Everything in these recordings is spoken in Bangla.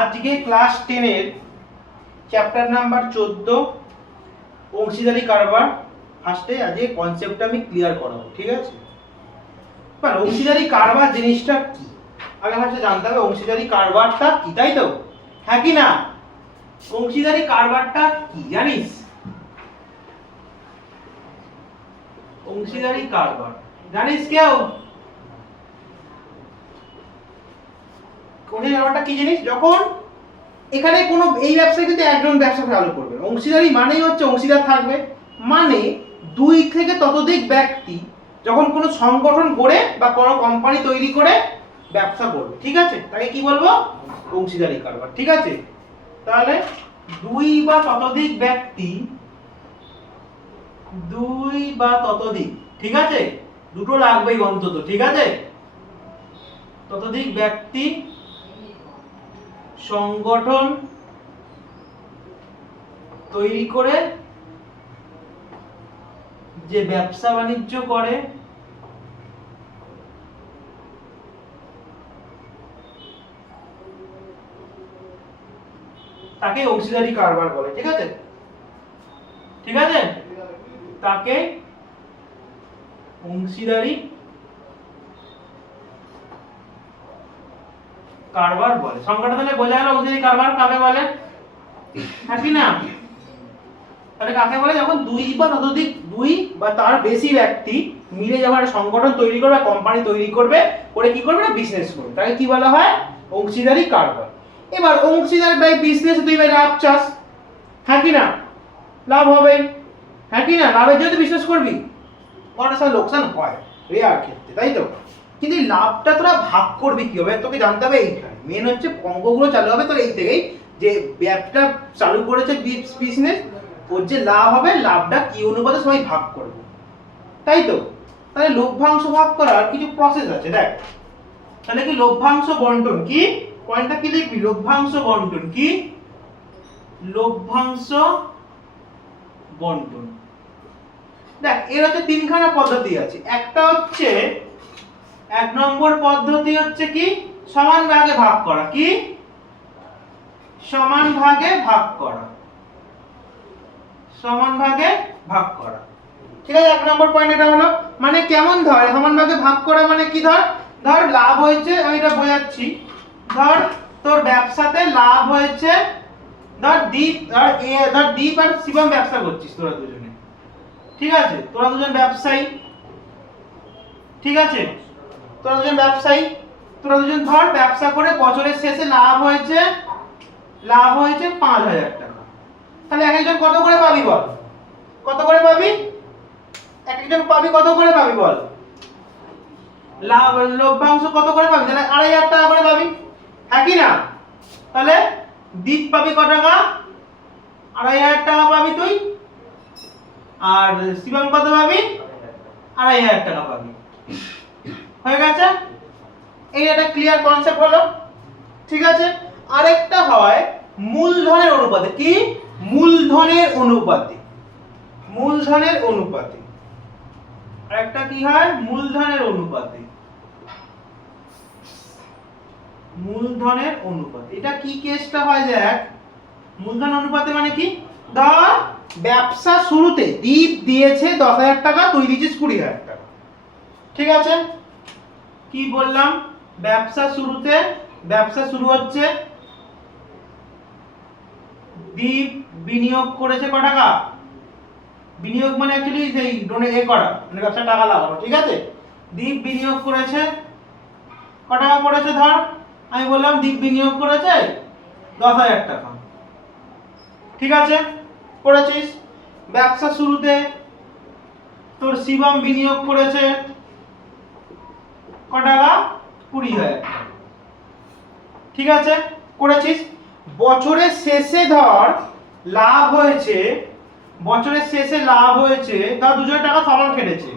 আজকে ক্লাস 10 এর চ্যাপ্টার নাম্বার 14 অংশীদারি কারবার। ফার্স্টে আজকে কনসেপ্টটা আমি ক্লিয়ার করাবো, ঠিক আছে? এবার অংশীদারি কারবার জিনিসটা কি আগে ফার্স্টে জানতে হবে। অংশীদারি কারবারটা কি, তাই তো? হ্যাঁ কি না? অংশীদারি কারবারটা কি জানিস? অংশীদারি কারবার জানিস কেউ? অংশীদারি কারবারটা কি জিনিস? যখন এখানে কোনো এই ব্যবসায় কিন্তু একজন ব্যবসা চালু করবে, অংশীদারি মানেই হচ্ছে অংশীদার থাকবে, মানে দুই থেকে ততোধিক ব্যক্তি যখন কোনো সংগঠন গড়ে বা কোনো কোম্পানি তৈরি করে ব্যবসা করবে, ঠিক আছে? তাকে কি বলবো? অংশীদারি কারবার, ঠিক আছে? তাহলে দুই বা ততোধিক ব্যক্তি, দুই বা ততোধিক, ঠিক আছে? দুটো লাগবেই অন্তত, ঠিক আছে? ততোধিক ব্যক্তি সংগঠন তৈরি করে যে ব্যবসা বাণিজ্য করে তাকে অংশীদারি কারবার বলে, ঠিক আছে? ঠিক আছে, তাকে অংশীদারি কারবার বলে। সংজ্ঞাটা তাহলে বোঝা গেল অংশীদারি কারবার কাকে বলে, হ্যাঁ কি না? তাহলে কাকে বলে? যখন দুই বা ততোধিক, দুই বা তার বেশি ব্যক্তি মিলে যখন একটা সংগঠন তৈরি করবে, কোম্পানি তৈরি করবে, করে কি করবে? না বিজনেস করবে, তাকে কি বলা হয়? অংশীদারি কারবার। এবার অংশীদার বাই বিজনেস, তুই ভাই লাভ চাস, হ্যাঁ কি না? লাভ হবে, হ্যাঁ কি না? লাভের জন্য বিজনেস করবি, অনেক সময় লোকসান হয় রেয়ার ক্ষেত্রে, তাই তো? কিন্তু এই লাভটা তোরা ভাগ করবি কি হবে তোকে জানতে হবে। এইখানে মেন হচ্ছে অঙ্কগুলো চালু হবে তোর এই থেকেই, যে ব্যবসা চালু করেছে বিজনেস, ওর যে লাভ হবে লাভটা কি অনুপাতে সবাই ভাগ করবে, তাই তো? তাহলে লভ্যাংশ ভাগ করার কিছু প্রসেস আছে, দেখ। তাহলে কি লভ্যাংশ বন্টন কি? পয়েন্টটা কি লিখবি? লভ্যাংশ বন্টন কি? লভ্যাংশ বন্টন। দেখ এর হচ্ছে তিনখানা পদ্ধতি আছে। একটা হচ্ছে, এক নম্বর পদ্ধতি হচ্ছে কি? সমান ভাগে ভাগ করা। কি? সমান ভাগে ভাগ করা, সমান ভাগে ভাগ করা, ঠিক আছে? এক নম্বর পয়েন্ট এটা হলো। মানে কেমন? ধর সমান ভাগে ভাগ করা মানে কি? ধর ধর লাভ হয়েছে, আমি এটা বোঝাচ্ছি। ধর তোর ব্যবসাতে লাভ হয়েছে, ধর দীপ আর শিবম ব্যবসা করছিস তোরা দুজনে, ঠিক আছে? তোরা দুজন ব্যবসায়ী, ঠিক আছে? তোরা দুজন ব্যবসায়ী, তোরা দুজন ধর ব্যবসা করে বছরের শেষে লাভ হয়েছে 5,000 টাকা। তাহলে এক একজন কত করে পাবি বল? কত করে পাবি? এক একজন পাবি কত করে পাবি বল? লাভ লভ্যাংশ কত করে পাবি? তাহলে 2,500 টাকা করে পাবি, হ্যাঁ কি না? তাহলে দীপ পাবি কত টাকা? 2,500 টাকা পাবি তুই। আর শিবম কত পাবি? 2,500 টাকা পাবি। হয়ে গেছে? এই একটা ক্লিয়ার কনসেপ্ট হলো, ঠিক আছে? আরেকটা হয় মূলধনের অনুপাতে। কি? মূলধনের অনুপাতে, মূলধনের অনুপাতে। আরেকটা কি হয়? মূলধনের অনুপাতে, মূলধনের অনুপাতে। এটা কি কেসটা হয়? দেখ মূলধন অনুপাতে মানে কি? ধর ব্যবসা শুরুতে দীপ দিয়েছে 10,000 টাকা, তুই দিয়েছিস 20,000 টাকা, ঠিক আছে? কি বললাম? ব্যবসা শুরুতে, ব্যবসা শুরু হচ্ছে, দীপ বিনিয়োগ করেছে কত টাকা? বিনিয়োগ মানে অ্যাকচুয়ালি সেই ডোনেট করা, মানে ব্যবসা টাকা লাগানো, ঠিক আছে? দীপ বিনিয়োগ করেছে কত টাকা করেছে? ধর আমি বললাম দীপ বিনিয়োগ করেছে 10,000 টাকা, ঠিক আছে? করেছিস। ব্যবসা শুরুতে তোর শিবম বিনিয়োগ করেছে কত টাকা? 20,000 টাকা, ঠিক আছে? করেছিস। বছরের শেষে ধর লাভ হয়েছে, বছরের শেষে লাভ হয়েছে, ধর দুজনের টাকা সমান কেটেছে,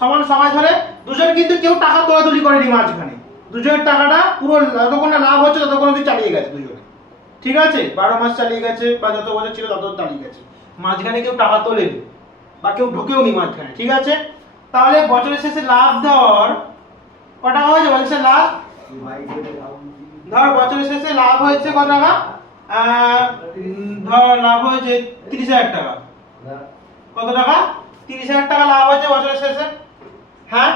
সমান সময় ধরে দুজন কিন্তু কেউ টাকা তোলাতুলি করেনি মাঝখানে, দুজনের টাকাটা পুরো যতক্ষণ না লাভ হচ্ছে ততক্ষণ অবধি চালিয়ে গেছে দুজনে, ঠিক আছে? 12 মাস চালিয়ে গেছে বা যত বছর ছিল তত চালিয়ে গেছে, মাঝখানে কেউ টাকা তোলেনি বা কেউ ঢুকেও নি মাঝখানে, ঠিক আছে? তাহলে বছরের শেষে লাভ ধর কত টাকা হয়েছে? বলছে লাভ ধর বছরের শেষে লাভ হয়েছে কত টাকা, ধর লাভ হয়েছে 30,000 টাকা। কত টাকা? 30,000 টাকা লাভ হয়েছে বছরের শেষে। হ্যাঁ,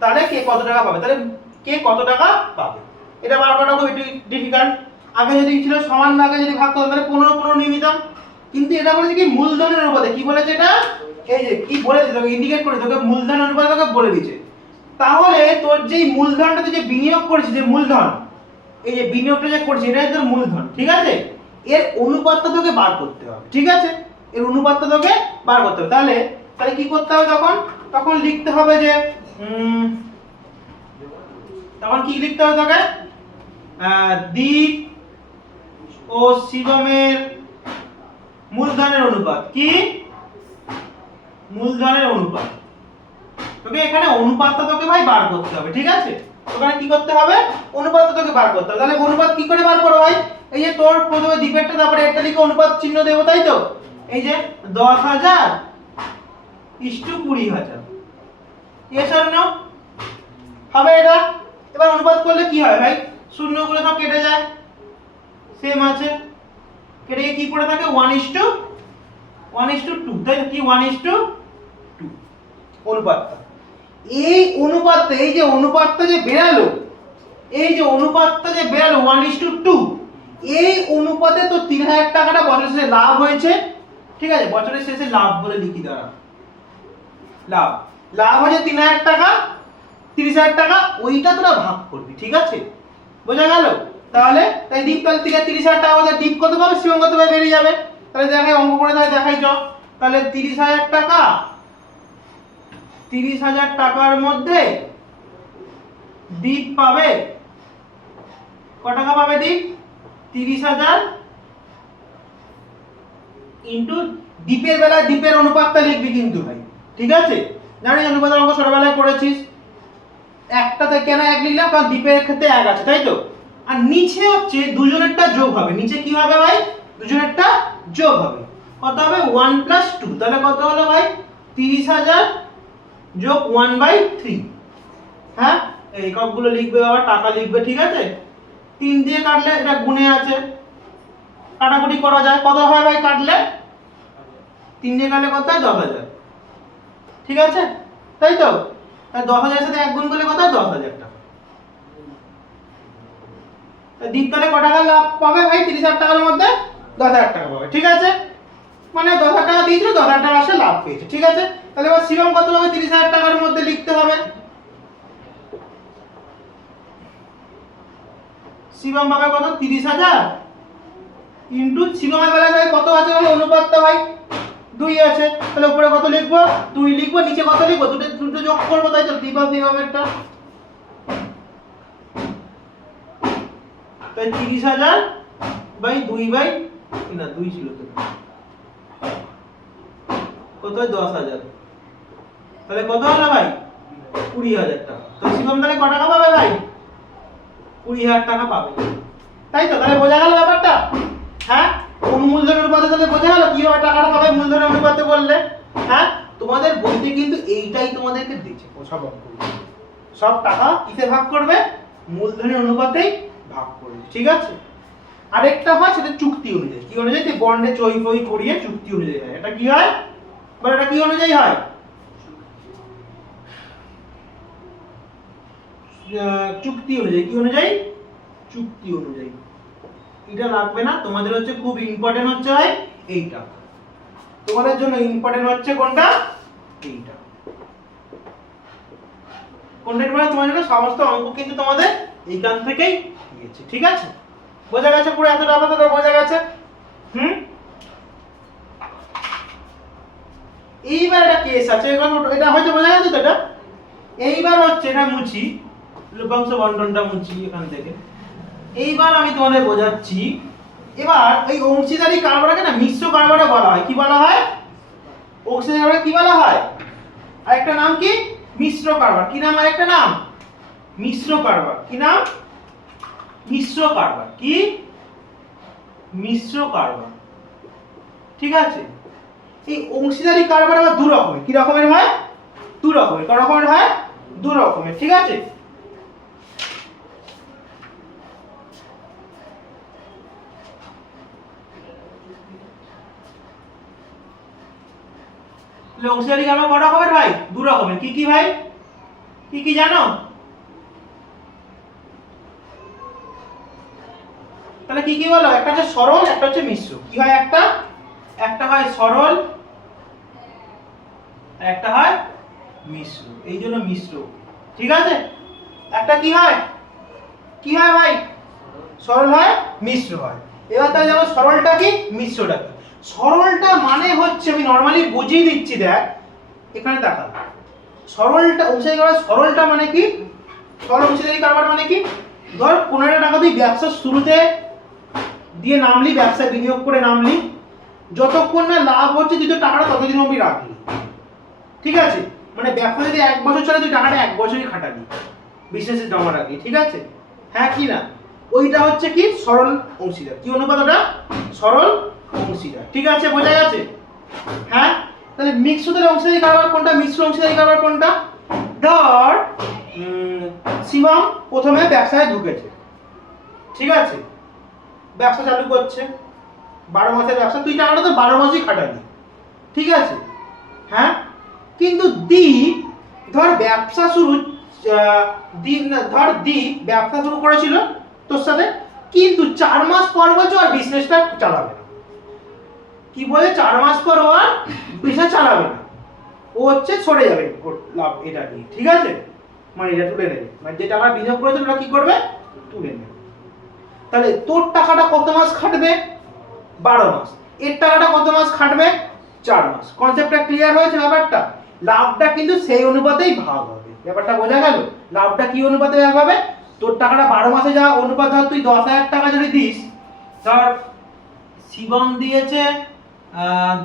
তাহলে কে কত টাকা পাবে? তাহলে কে কত টাকা পাবে এটা বার করাটা খুব ডিফিকাল্ট। আগে যদি ছিল সমান ভাগে যদি ভাগ করতাম তাহলে 15 নিয়ে নিতাম, কিন্তু এটা বলেছে কি মূলধনের অনুপাতে। কি বলেছে এটা? এই যে কি বলে দিতে তোকে ইন্ডিকেট করে তোকে মূলধন অনুপাতে তোকে বলে দিয়েছে। তাহলে তোর যেই মূলধনটা তুই যে বিনিয়োগ করেছিস, যে মূলধন, এই যে বিনিয়োগটা যে করছিস এটা তোর মূলধন, ঠিক আছে? এর অনুপাতটা তোকে বার করতে হবে, ঠিক আছে? এর অনুপাতটা তোকে বার করতে হবে। তাহলে তাহলে কি করতে হবে তখন? তখন লিখতে হবে যে তখন কি লিখতে হবে তোকে? দীপ ও শিবমের মূলধনের অনুপাত। কি? মূলধনের অনুপাত। তোকে এখানে অনুপাতটা তোকে ভাই বার করতে হবে, ঠিক আছে? ওখানে কি করতে হবে? অনুপাতটা তোকে বার করতে হবে। তাহলে অনুপাত কি করে বার করব ভাই? এই যে তোর প্রথমে দ্বীপেরটা, তারপরে একটা লিখে অনুপাত চিহ্ন দেব, তাই তো? এই যে 10,000 ইস্টু 20,000, এস আর নো হবে এটা। এবার অনুপাত করলে কি হয় ভাই? শূন্যগুলো সব কেটে যায়, সেম আছে, কেটে গিয়ে কি পড়ে থাকে? 1:2, তাই কি 1:2 অনুপাতটা। এই অনুপাতটা, এই যে অনুপাতটা যে বেরালো, এই যে অনুপাতটা যে বেরালো 1:2, এই অনুপাতে তো 3,000 টাকাটা বছরের শেষে লাভ হয়েছে, ঠিক আছে? বছরের শেষে লাভ বলে লিখি দাঁড়া, লাভ লাভ হয়েছে 3,000 টাকা, 30,000 টাকা, ওইটা তোরা ভাগ করবি, ঠিক আছে? বোঝা গেল? তাহলে তাই দীপ তাহলে 30,000 টাকা আমাদের দীপ কত পাবে, শিবম কত পাবে বেরিয়ে যাবে। তাহলে দেখাই অঙ্ক করে তাহলে দেখাই চ। তাহলে 30,000 টাকা, 30,000 টাকার মধ্যে দীপ পাবে কত টাকা পাবে? দীপ 30,000 ইনটু দীপের বেলায় দীপের অনুপাতটা লিখবি কিন্তু ভাই, ঠিক আছে? জানিস অনুপাতের অঙ্ক ছোটবেলায় করেছিস। একটা থেকে কেন 1 লিখলাম? কারণ দীপের ক্ষেত্রে 1 আছে, তাই তো? আর নিচে হচ্ছে দুজনেরটা যোগ হবে। নিচে কি হবে ভাই? দুজনেরটা যোগ হবে। কত হবে? 1 + 2। তাহলে কত হলো ভাই? 30,000 যোগ 1/3। হ্যাঁ, এই এককগুলো লিখবে বাবা, টাকা লিখবে, ঠিক আছে? 3 দিয়ে কাটলে এটা গুণে আছে, কাটাকুটি করা যায়। কত হয় ভাই কাটলে? 3 দিয়ে কাটলে কত হয়? 10,000, ঠিক আছে? তাই তো? তাই 10,000 এর সাথে 1 গুণ করলে কত হয়? 10,000 টাকা। দীপ তাহলে কত টাকা লাভ পাবে ভাই? 30,000 টাকার মধ্যে 10,000 টাকা পাবে, ঠিক আছে? মানে 10,000 টাকা দিয়েছিল, 10,000 টাকা সে লাভ পেয়েছে, ঠিক আছে? তাহলে এবার শিবম কত পাবে? 30,000 টাকার মধ্যে লিখতে হবে। শিবম পাবে কত? 30,000 ইনটু শিবমের বেলায় কত আছে ভাই? অনুপাতটা ভাই 2 আছে। তাহলে উপরে কত লিখবো? 2 লিখবো, নিচে কত লিখবো? দুটো যোগ করবো, তাই তো? দীপ আর শিবমেরটা। তাই 30,000 বাই 2 না 2 ছিল তো, কত হয়? 10,000। তাহলে কত হলো ভাই? 20,000 টাকা। তো শিবম তাহলে কত টাকা পাবে ভাই? 20,000 টাকা পাবে, তাই তো? তাহলে বোঝা গেল ব্যাপারটা? হ্যাঁ, কোন মূলধনের অনুপাতে তাহলে বোঝা গেল কিভাবে টাকাটা পাবে মূলধনের অনুপাতে বললে। হ্যাঁ, তোমাদের বইতে কিন্তু এইটাই তোমাদেরকে দিয়েছে, সব অঙ্কগুলো। সব টাকা কিসে ভাগ করবে? মূলধনের অনুপাতেই ভাগ করবে, ঠিক আছে? আরেকটা হয় সেটা চুক্তি অনুযায়ী। কি অনুযায়ী? বন্ডে সই ফই করিয়ে চুক্তি অনুযায়ী হয়। এটা কি হয়? বল এটা কি অনুযায়ী হয়? চুক্তি অনুযায়ী। কি অনুযায়ী? চুক্তি অনুযায়ী। এটা লাগবে না তোমাদের, হচ্ছে খুব ইম্পর্টেন্ট হচ্ছে ভাই এইটা। তোমাদের জন্য ইম্পর্টেন্ট হচ্ছে কোনটা? এইটা। কোনটা ইম্পর্টেন্ট তোমাদের জন্য? সমস্ত অঙ্ক কিন্তু তোমাদের এইখান থেকেই দিয়েছে, ঠিক আছে? বোঝা গেছে পুরো? এতটা কথা বোঝা গেছে? এইবার একটা কেস আছে, এটা হয়তো বোঝা গেছে তো? এটা এইবার হচ্ছে এটা মুছি, লভ্যাংশ বন্টনটা মুছি এখান থেকে। এইবার আমি তোমাদের বোঝাচ্ছি। এবার এই অংশীদারি কারবারকে না মিশ্র কারবারও বলা হয়। কি বলা হয়? অংশীদারি কারবার কি বলা হয়? আরেকটা নাম কি? মিশ্র কারবার। কি নাম আরেকটা নাম? মিশ্র কারবার। কি নাম? মিশ্র কারবার। কি? মিশ্র কারবার, ঠিক আছে? এই অংশীদারি কারবার আবার 2 রকমের। কি রকমের হয়? 2 রকমের। কত রকমের হয়? 2 রকমের, ঠিক আছে? তাহলে অংশীদারি কারবার কটা হবে ভাই? দু রকমের। কি কি ভাই? কি কি জানো? তাহলে কি কি বলো? একটা হচ্ছে সরল, একটা হচ্ছে মিশ্র। কি হয় একটা? একটা হয় সরল, একটা হয় মিশ্র। এই জন্য মিশ্র। ঠিক আছে? একটা কি হয়? কি হয় ভাই? সরল হয়, মিশ্র হয়। এবার তাহলে যেমন সরলটা কি, মিশ্রটা কি? সরলটা মানে হচ্ছে, আমি নরমালি বুঝিয়ে দিচ্ছি, দেখ এখানে দেখা। সরলটা অংশীদারি কারবার, সরলটা মানে কি? সরল অংশীদারি কারবার মানে কি? ধর 15 টাকা তুই ব্যবসার শুরুতে দিয়ে নামলি, ব্যবসায় বিনিয়োগ করে নামলি, যতক্ষণ না লাভ হচ্ছে তুই তো টাকাটা ততদিন অবধি রাখলি। ঠিক আছে? মানে ব্যবসা যদি 1 বছর চলে, তুই টাকাটা 1 বছরই খাটালি, বিশেষে জমা রাখলি। ঠিক আছে? হ্যাঁ কি না? ওইটা হচ্ছে কি সরল অংশীদার। কি অনুপাত ওটা? সরল অংশীদার। ঠিক আছে, বোঝা গেছে? হ্যাঁ। তাহলে মিশ্র অংশীদারি কারবার কোনটা, মিশ্র অংশীদারি কারবার কোনটা? ধর শিবম প্রথমে ব্যবসায় ঢুকেছে, ঠিক আছে, ব্যবসা চালু করছে, 12 মাসের ব্যবসা, তুই টাকাটা তো 12 মাসই খাটালি, ঠিক আছে। হ্যাঁ, কিন্তু দীপ ধর ব্যবসা শুরু দীপ ব্যবসা শুরু করেছিল তোর সাথে, কিন্তু 4 মাস পর বলছে আর বিজনেসটা চালাবে না। কি বলে? 4 মাস পর ও আর বিজনেস চালাবে না, ও হচ্ছে সরে যাবে লাভ এটা নিয়ে। ঠিক আছে? মানে এটা তুলে নেবে, মানে যে টাকা বিনিয়োগ করেছিল ওটা কি করবে? তুলে নেবে। তাহলে তোর টাকাটা কত মাস খাটবে? 12 মাস। এর টাকাটা কত মাস খাটবে? 4 মাস। কনসেপ্টটা ক্লিয়ার হয়েছে ব্যাপারটা? লাভটা কিন্তু সেই অনুপাতেই ভাগ হবে। ব্যাপারটা বোঝা গেল? লাভটা কি অনুপাতে ভাগ হবে? তোর টাকাটা 12 মাসে যা অনুপাত, ধর তুই 10,000 টাকা যদি দিস, ধর শিবম দিয়েছে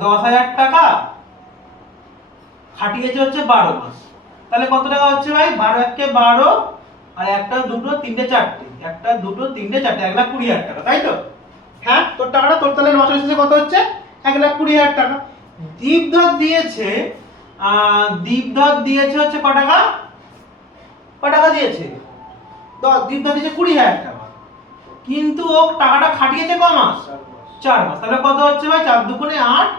10,000 টাকা, খাটিয়েছে হচ্ছে 12 মাস, তাহলে কত টাকা হচ্ছে ভাই? 12 একে 12, আর একটা দুটো তিনটে চারটে, একটা দুটো তিনটে চারটে, 1,20,000 টাকা, তাই তো? হ্যাঁ, তোর টাকাটা, তোর তাহলে মাসের শেষে কত হচ্ছে? 1,20,000 টাকা। দীপধর দিয়েছে হচ্ছে ক টাকা? ক টাকা দিয়েছে? দীপধর দিয়েছে 20,000 টাকা, কিন্তু ও টাকাটা খাটিয়েছে ক মাস? 4 মাস। তাহলে কত হচ্ছে ভাই? 4 দুগুণে 8,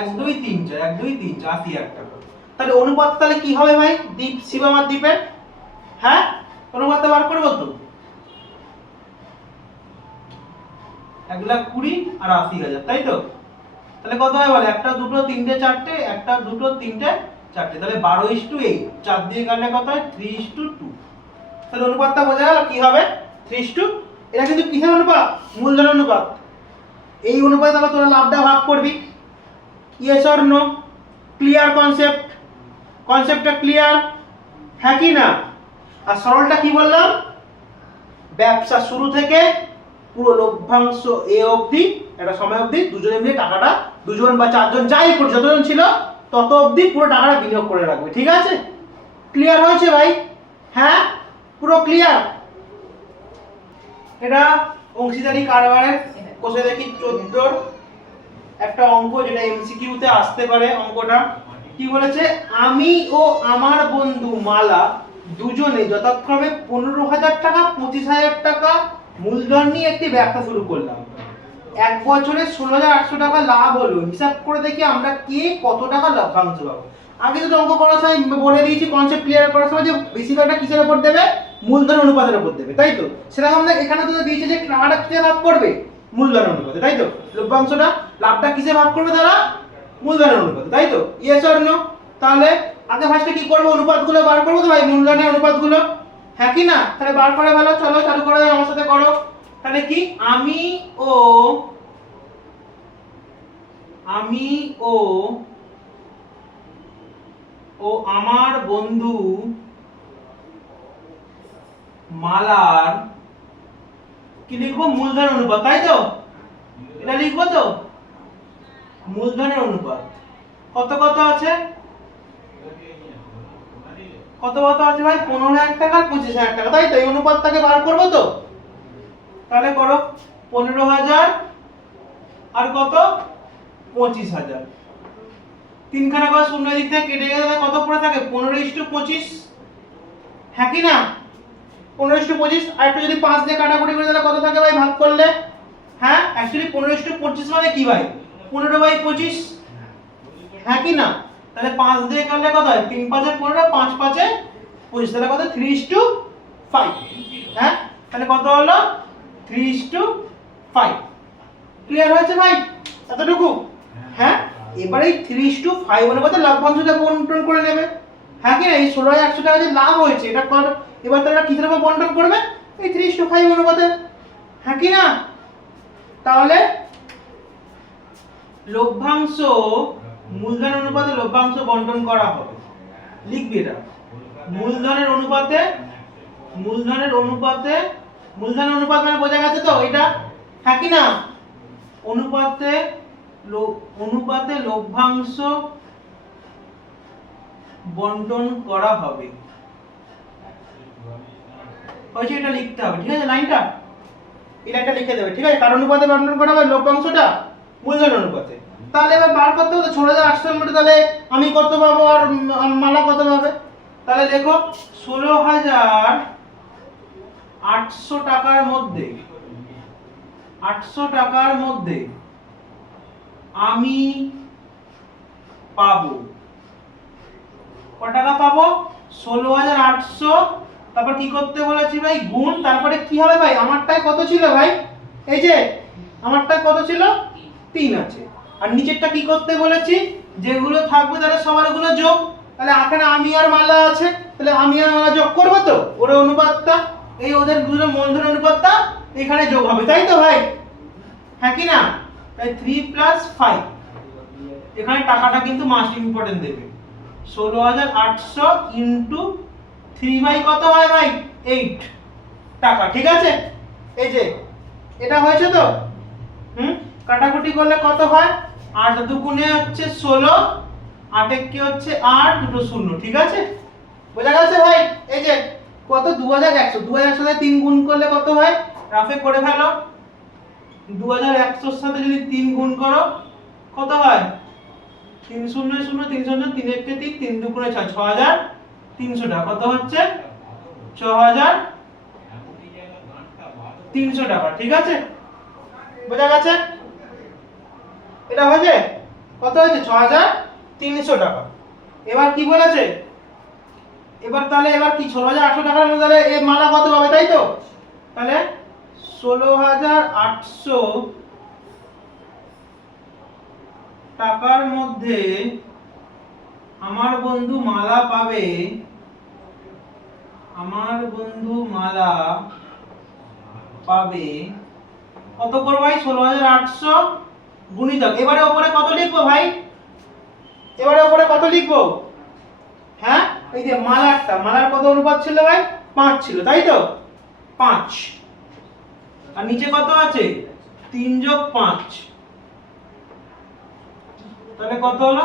1 2 3 4, 1 2 3 4, 80,000 টাকা। তাহলে অনুপাত তাহলে কি হবে ভাই? দীপ, শিবম আর দীপের, হ্যাঁ, অনুপাতটা বার করব তো, 1,20,000 আর 80,000, তাই তো? তাহলে কত হয় বলে? একটা দুটো তিনটে চারটে, একটা দুটো তিনটে চারটে, তাহলে 12:8, 4 দিয়ে কাটলে কত হয়? 3:2। তাহলে অনুপাতটা বোঝা গেল কি হবে? 3:2। এটা কিন্তু কিসের অনুপাত? মূলধন অনুপাত। এই অনুপাতে আবার তোরা লাভটা ভাগ করবি। Yes or no? Clear concept? কনসেপ্টটা ক্লিয়ার? হ্যাঁ কি না? আর সরলটা কি বললাম? ব্যবসা শুরু থেকে পুরো লভ্যাংশ এ অবধি, একটা সময় অবধি দুজনে মিলে টাকাটা, দুজন বা চারজন যাই করে, যতজন ছিল তত অবধি পুরো টাকাটা বিনিয়োগ করে রাখবে। ঠিক আছে? ক্লিয়ার হয়েছে ভাই? হ্যাঁ, পুরো ক্লিয়ার? এটা অংশীদারি কারবারের কোষে দেখি 14 একটা অঙ্ক, যেটা এমসিকিউ তে আসতে পারে। অঙ্কটা কি বলেছে? আমি ও আমার বন্ধু মালা দুজনে যথাক্রমে 15,000 টাকা, 25,000 টাকা মূলধন নিয়ে একটি ব্যবসা শুরু করলাম। 1 বছরে 16,800 টাকা লাভ হলো। হিসাব করে দেখি আমরা কে কত টাকা লভ্যাংশ পাবো। আগে তো অঙ্ক করার সময় বলে দিয়েছি, কনসেপ্ট ক্লিয়ার করার সময়, যে বেশিরভাগটা কিসের উপর দেবে? মূলধন অনুপাতের উপর দেবে, তাই তো? সেরকম আমরা এখানে তো দিয়েছে যে টাকাটা কিসে ভাগ করবে? মূলধন অনুপাতে, তাই তো? লভ্যাংশটা, লাভটা কিসে ভাগ করবে তারা? মূলধনের অনুপাতে, তাই তো? Yes or no? তাহলে আগে ফার্স্টে কি করব? অনুপাতগুলো বার করবো তো ভাই, মূলধনের অনুপাতগুলো। হ্যাঁ কি না? তাহলে বার করে ভালো, চলো চালু করে দাও, আমার সাথে করো। তাহলে কি? আমি ও আমার বন্ধু মালার, কি লিখবো? মূলধন অনুপাত, তাই তো? এটা লিখবো তো? মূলধনের অনুপাত কত কত আছে? কত কত আছে ভাই? 15,000 টাকা আর 25,000 টাকা, তাই তো? এই অনুপাতটাকে বার করবো তো? তাহলে করো। 15,000 আর কত? 25,000। তিনখানা করে শূন্য দিক থেকে কেটে গেলে কত পড়ে থাকে? 15:25। হ্যাঁ কি না? 15:25। আর একটু যদি 5 দিয়ে কাটাকুটি করে তাহলে কত থাকে ভাই ভাগ করলে? হ্যাঁ, অ্যাকচুয়ালি 15:25 মানে কি ভাই? 15/25। হ্যাঁ কি না? তাহলে 5 দিয়ে করলে কত হয়? 3 5 15, 5 5 25, তাহলে কত? 3:5। হ্যাঁ, তাহলে কত হলো? 3:5। ক্লিয়ার হয়েছে ভাই এতটুকু? হ্যাঁ, এবারে এই 3:5 অনুপাতে লভ্যাংশটা বন্টন করে নেবে। হ্যাঁ কি না? এই 16,100 টাকা যে লাভ হয়েছে এটা কর, এবার তারা কিসের উপর বন্টন করবে? এই 3:5 অনুপাতে। হ্যাঁ কি না? তাহলে লভ্যাংশ মূলধন অনুপাতে লভ্যাংশ বন্টন করা হবে। লিখবি এটা, মূলধনের অনুপাতে, মূলধনের অনুপাতে, মূলধন অনুপাত মানে বোঝা গেছে তো এটা? হ্যাঁ কি না? অনুপাতে অনুপাতে লভ্যাংশ বন্টন করা হবে। হয়েছে, এটা লিখতে হবে। ঠিক আছে, লাইনটা এই লাইনটা লিখে দেবে। ঠিক আছে, কার অনুপাতে বন্টন করা হবে লভ্যাংশটা? মূলধন অনুপাতে। তাহলে এবার বার করতে হবে 16,800 এর মধ্যে তাহলে আমি কত পাবো আর মালা কত পাবে? তাহলে দেখো 16,800 টাকার মধ্যে, 800 টাকার মধ্যে আমি পাবো কত টাকা পাবো? 16,800। তারপর কি করতে বলেছি ভাই? গুণ, তারপরে কি হবে ভাই? আমারটায় কত ছিল ভাই? এই যে আমারটায় কত ছিল? 3 আছে। আর নিচেরটা কি করতে বলেছি? যেগুলো থাকবে তাহলে সবারগুলো যোগ। তাহলে এখানে আমি আর মালা আছে, তাহলে আমি আর মালা যোগ করব তো, ওর অনুপাতটা, এই ওদের দুটো মূলধন অনুপাতটা এখানে যোগ হবে, তাই তো ভাই? হ্যাঁ কি না? তাই 3 + 5, এখানে টাকাটা কিন্তু মাস্ট ইম্পর্টেন্ট দেবে। 16,800 ইনটু 3 বাই কত হয় ভাই? 8 টাকা। ঠিক আছে, এই যে এটা হয়েছে তো। কাটাকুটি করলে কত হয়? 8 দুগুণে হচ্ছে 16, 8 কি হচ্ছে 8, দুটো শূন্য। ঠিক আছে, বোঝা গেছে ভাই? এই যে কত? 2100, 2100 সাথে 3 গুণ করলে কত হয়? রাফে করে ফেলো। 2100 এর সাথে যদি 3 গুণ করো কত হয়? 3 0 0 3 0 3 1 3 3 2 6 6,300 টাকা। কত হচ্ছে? 6,300 টাকা। ঠিক আছে, বোঝা গেছে? এটা হয়েছে কত? হয়েছে 6,300 টাকা। এবার কি বলেছে? এবার তাহলে এবার কি 16,800 টাকার মধ্যে তাহলে এই মালা কত পাবে, তাই তো? তাহলে 16,800 টাকার মধ্যে আমার বন্ধু মালা পাবে, আমার বন্ধু মালা পাবে কত করব ভাই? 16,800 গুণিতক, এবারে উপরে কত লিখবো ভাই? এবারে উপরে কত লিখবো? হ্যাঁ, এই যে মালারটা, মালার কত অনুপাত ছিল ভাই? 5 ছিল, তাই তো? 5। আর নিচে কত আছে? 3 + 5, তাহলে কত হলো?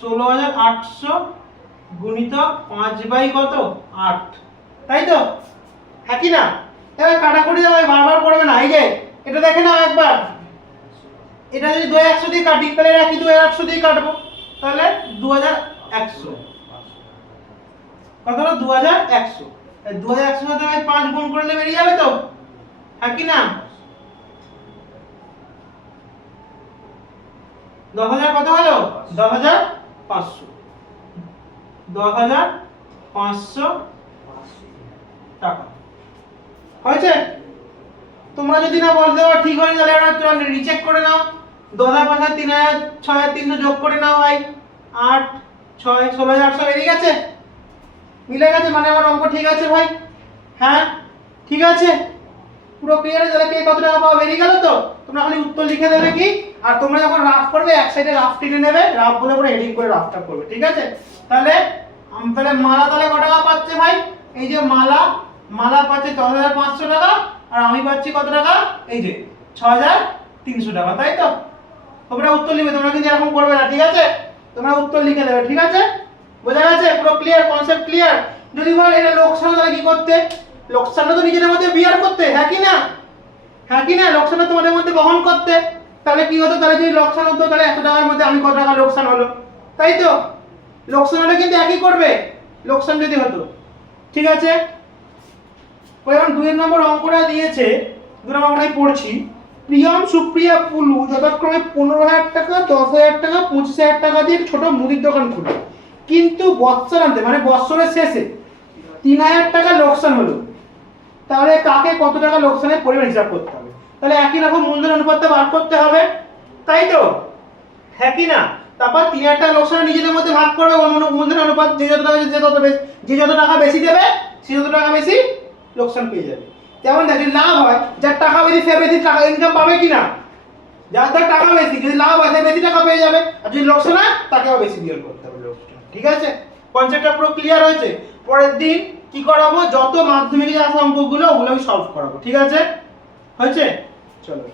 16,800 গুণিতক 5 বাই কত? 8, তাই তো? হ্যাঁ কি না? এবার কাটাকুটি যাবে, বারবার করবে না। এই যে এটা দেখে নাও একবার, এটা যদি 2100 দিয়ে কাটি তাহলে এটা কি 2100 দিয়ে কাটবো, তাহলে 2100 কত হলো? 2100। 2100 সাথে ভাই 5 গুণ করলে বেরিয়ে যাবে তো? হ্যাঁ কি না? 10,000 কত হলো? 10,500, 10,500 টাকা হয়েছে। তোমরা যদি না বলতে পারো ঠিক হয়নি তাহলে এটা রিচেক করে নাও। 10,500 3,300 যোগ করে নাও ভাই। 8 6 16,800 বেরিয়ে গেছে, মিলে গেছে, মানে আমার অঙ্ক ঠিক আছে ভাই? হ্যাঁ ঠিক আছে, পুরো ক্লিয়ার। তাহলে কে কত টাকা পাওয়া বেরিয়ে গেল তো? তোমরা খালি উত্তর লিখে দেবে কি, আর তোমরা যখন রাফ করবে এক সাইডে রাফ টেনে নেবে, রাফ বলে পরে হেডিং করে রাফটা করবে। ঠিক আছে, তাহলে তাহলে মালা তাহলে কত টাকা পাচ্ছে ভাই? এই যে মালা, মালা পাচ্ছে 10,500 টাকা, আর আমি পাচ্ছি কত টাকা? এই যে 6,300 টাকা, তাই তো? তোমরা উত্তর লিখবে, তোমরা কিন্তু এরকম করবে না। ঠিক আছে, তোমরা উত্তর লিখে দেবে। ঠিক আছে, বোঝা গেছে? পুরো ক্লিয়ার, কনসেপ্ট ক্লিয়ার। যদি বল এটা লোকসান, তাহলে কি করতে? লোকসানটা তো নিজেদের মধ্যে বিয়ার করতে, হ্যাঁ কি না? হ্যাঁ কি না? লোকসানটা তোমাদের মধ্যে বহন করতে। তাহলে কি হতো? তাহলে যদি লোকসান হতো তাহলে 100 টাকার মধ্যে আমি কত টাকা লোকসান হলো, তাই তো? লোকসান হলে কিন্তু একই করবে লোকসান যদি হতো। ঠিক আছে, ওই এখন 2 নম্বর অঙ্কটা দিয়েছে, 2 নম্বর আমরাই পড়ছি। প্রিয়ম, সুপ্রিয়া, পুলু যথাক্রমে 15,000 টাকা, 10,000 টাকা, 25,000 টাকা দিয়ে ছোট মুদির দোকান খুলে, কিন্তু বৎসরান্তে মানে বৎসরের শেষে 3,000 টাকা লোকসান হলো, তাহলে কাকে কত টাকা লোকসানের পরিমাণ হিসাব করতে হবে? তাহলে একই রকম মূলধন অনুপাতটা বার করতে হবে, তাই তো? হ্যাঁ কি না? তারপর 3,000 টাকা লোকসান নিজেদের মধ্যে ভাগ করবে, মূলধন অনুপাত যে যত টাকা যে যত টাকা বেশি দেবে সে যত টাকা বেশি লোকসান পেয়ে যাবে। যেমন যদি লাভ হয়, যার টাকা বেশি সে বেশি টাকা ইনকাম পাবে কি না? যার টাকা বেশি, যদি লাভ হয় সে বেশি টাকা পেয়ে যাবে, আর যদি লোকসান হয় তাকে আবার বেশি বিয়োগ করতে হবে লোকসান। ঠিক আছে, কনসেপ্টটা পুরো ক্লিয়ার হয়েছে? পরের দিন কি করাবো, যত মাধ্যমিকে আসা অঙ্কগুলো ওগুলো আমি সলভ করাবো। ঠিক আছে, হয়েছে? চলো।